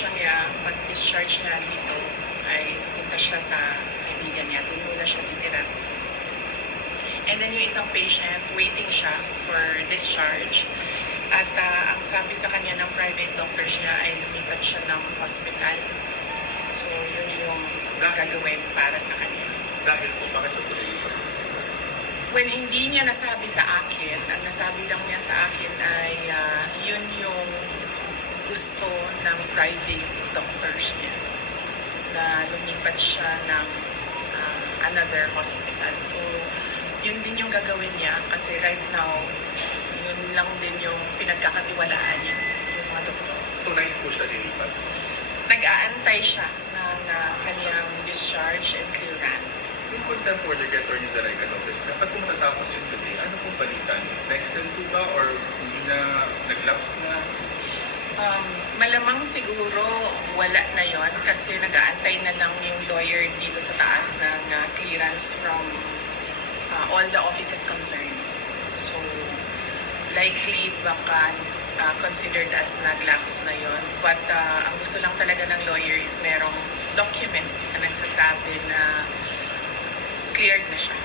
desisyon niya, pag-discharge niya dito, ay punta siya sa kaibigan niya. Doon muna siya titira. And then yung isang patient, waiting siya for discharge. At ang sabi sa kanya ng private doctors niya ay lumipat siya ng hospital. So yun yung gagawin para sa kanya. Dahil po, bakit ito nilipat? When hindi niya nasabi sa akin, ang nasabi lang niya sa akin ay yun yung gusto ng private doctors niya na lumipat siya ng another hospital. So, yun din yung gagawin niya kasi right now, yun lang din yung pinagkakatiwalaan niya, yung mga doktor. Tonight po siya nilipat. Nag-aantay siya ng kanyang discharge and clearance. Yung contempt order kay Atty. Zaraica Lopez, kapag kung matatapos yung today, ano pong balitan? Na-extend po ba or hindi na nag-lapse na? Malamang siguro wala na yon kasi nag-aantay na lang yung lawyer dito sa taas ng clearance from all the offices concerned. So, likely baka considered as nag-lapse na yon. But ang gusto lang talaga ng lawyer is merong document na nagsasabi na cleared na siya.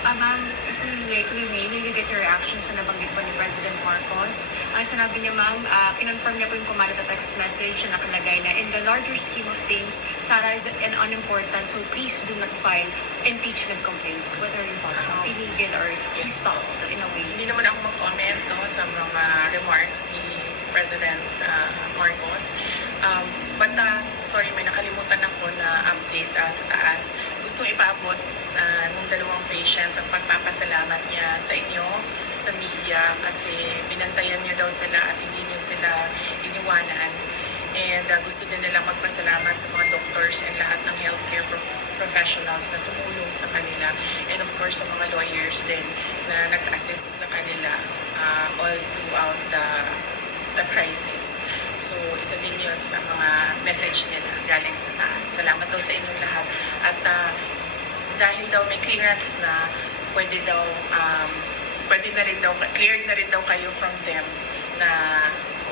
Ma'am, if we may get your reaction sa nabanggit po ni President Marcos. Ang sinabi niya, ma'am, kinonfirm niya po yung kumalat na text message na nakalagay na in the larger scheme of things, Sara is an unimportant, so please do not file impeachment complaints. What are your thoughts, ma'am? Illegal or he stopped in a way? Hindi naman ako mag-comment sa mga remarks ni President Marcos. But sorry, may nakalimutan ako na update sa taas. Gustong ipaabot ng dalawang patients ang pagpapasalamat niya sa inyo, sa media, kasi binantayan niyo daw sila at hindi niyo sila iniwanan. And gusto din nila magpasalamat sa mga doctors and lahat ng healthcare professionals na tumulong sa kanila. And of course, sa mga lawyers din na nag-assist sa kanila all throughout the crisis. So, isa din yun sa mga message nila galing sa taas. Salamat daw sa inyong lahat. At dahil daw may clearance na, pwede na rin daw, cleared na rin daw kayo from them na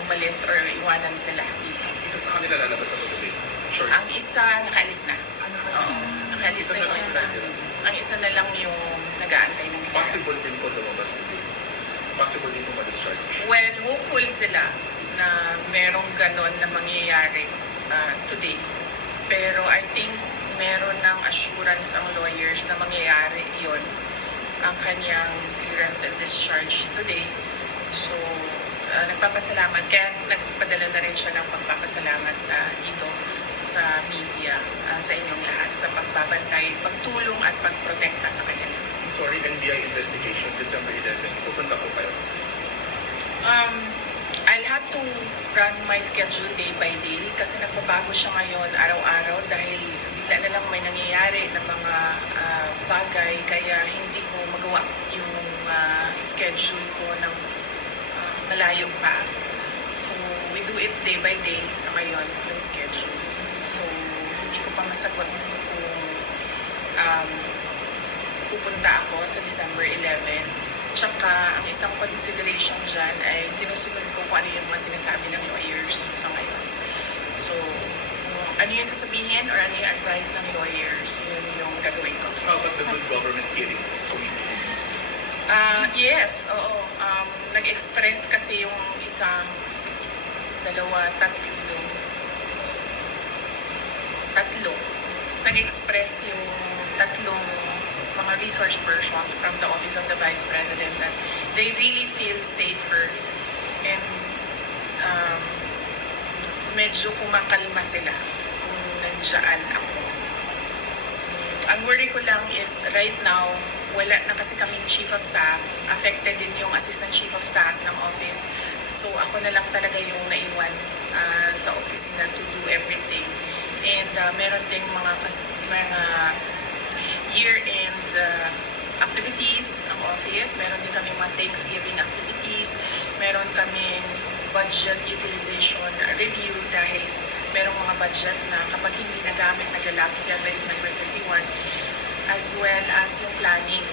umalis or iwanan sila dito. Isa sa kanila lalabas sa pagdating? Sure. Ang isa, nakaalis na. Oo, nakaalis na yung isa. Ang isa na lang yung nag-aantay ng clearance. Possible din po lumabas today. Possible din po ma-discharge. Well, hopeful sila na merong ganon na mangyayari today. Pero I think meron ng assurance ang lawyers na mangyayari yon ang kanyang clearance and discharge today. So, nagpapasalamat. Kaya nagpadala na rin siya ng pagpapasalamat dito sa media, sa inyong lahat, sa pagbabantay, pagtulong at pagprotekta sa kanya. Sorry, NBI investigation, December 11. Pupunta po kayo. I'll have to run my schedule day by day kasi nagbabago siya ngayon araw-araw dahil bigla na lang may nangyayari na mga bagay kaya hindi ko magawa yung schedule ko ng malayo pa. So, we do it day by day sa ngayon, yung schedule. So, hindi ko pa masagot kung pupunta ako sa December 11. Tsaka, ang isang consideration dyan ay sinusunod ko kung ano yung mga sinasabi ng lawyers sa ngayon. So, ano yung sasabihin or ano yung advice ng lawyers, yun yung gagawin ko. How about the Good Government Hearing Committee? Yes, oo. Nag-express kasi yung isang, dalawa, tatlo. Nag-express yung tatlong mga resource persons from the Office of the Vice President that they really feel safer and medyo kumakalma sila kung nandiyan ako. Ang worry ko lang is right now, wala na kasi kaming Chief of Staff. Affected din yung Assistant Chief of Staff ng office. So ako na lang talaga yung naiwan sa opisina to do everything. And meron ding mga year-end activities ng office. Meron din kami mga Thanksgiving activities. Meron kaming budget utilization review dahil merong mga budget na kapag hindi nagamit, nag-lapse yan by December 31. As well as yung planning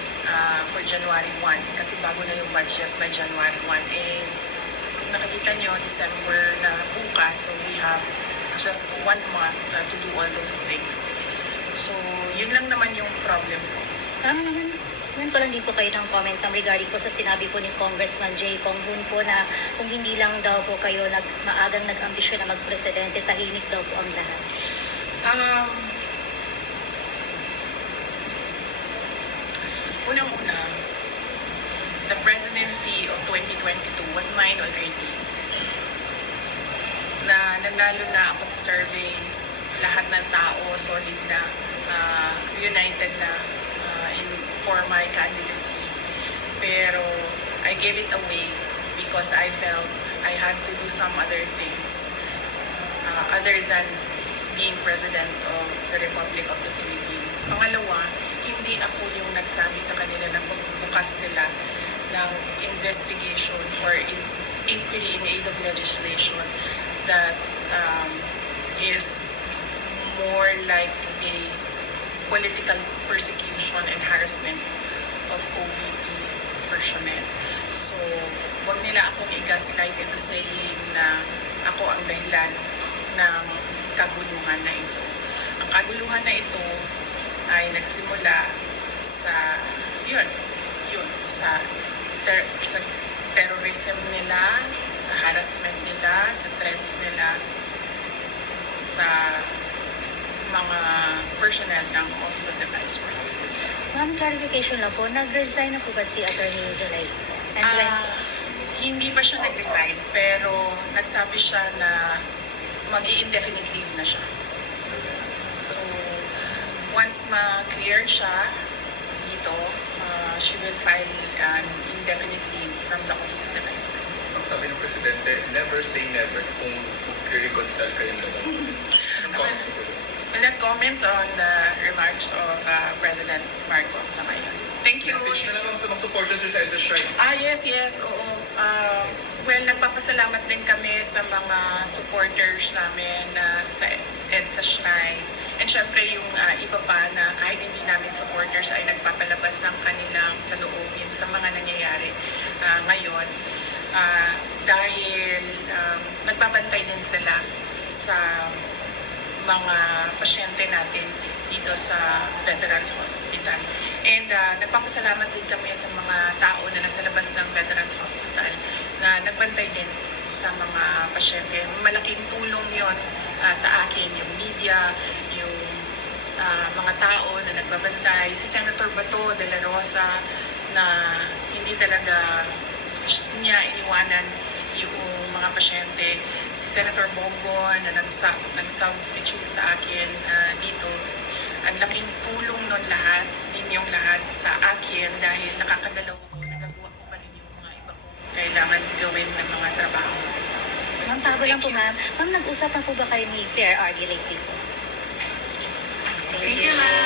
for January 1 kasi bago na yung budget by January 1. And nakikita nyo, December na bukas, so we have just 1 month to do all those things. So, yun lang naman yung problem ko. Ngayon ko lang din po kayo ng comment regarding po sa sinabi po ni Congressman Jay Kong Hoon po na kung hindi lang daw po kayo maagang nag-ambisyon na magpresidente, tahimik daw po ang lahat. Unang-una, the presidency of 2022 was mine already. Na nanalo na ako sa surveys, lahat ng tao solid na, united na for my candidacy. Pero I gave it away because I felt I had to do some other things other than being President of the Republic of the Philippines. Pangalawa, hindi ako yung nagsabi sa kanila na bukas sila ng investigation or inquiry in aid of legislation that is more like a political persecution and harassment of OVP personnel. So, huwag nila akong i-gaslight into saying na ako ang dahilan ng kaguluhan na ito. Ang kaguluhan na ito ay nagsimula sa sa terrorism nila, sa harassment nila, sa threats nila, sa mga personnel ng Office of the Vice President. Ma'am, clarification lang po, nag-resign na po ba si Attorney Zulay? And when, Hindi pa siya nag-resign, pero nagsabi siya na mag-i-indefinite leave na siya. So, once ma-clear siya dito, she will file an indefinite leave from the Office of the Vice President. Ang sabi ng Presidente, never say never kung mag-reconcile kayong dalawa. Anong comment mo? Will not comment on the remarks of President Marcos sa ngayon. Thank you. Message na lang sa mga supporters sa EDSA Shrine. Yes, oo. Well, nagpapasalamat din kami sa mga supporters namin sa EDSA Shrine. And syempre yung iba pa na kahit hindi namin supporters ay nagpapalabas ng kanilang saloobin sa mga nangyayari ngayon. Dahil nagbabantay din sila sa mga pasyente natin dito sa Veterans Hospital. And nagpapasalamat din kami sa mga tao na nasa labas ng Veterans Hospital na nagbantay din sa mga pasyente. Malaking tulong yon sa akin, yung media, yung mga tao na nagbabantay. Si Senator Bato de la Rosa na hindi talaga niya iniwanan yung mga pasyente. Si Senator Bongo na nag-substitute sa akin dito. Ang laking tulong nun lahat, ninyong lahat sa akin dahil nakakagalaw ko, nagagawa ko pa rin yung mga iba ko kailangan gawin ng mga trabaho. ma'am, tabo lang po ma'am. Ma'am, nag-usap na po ba kayo ni PRRD lately po? Thank you, ma'am.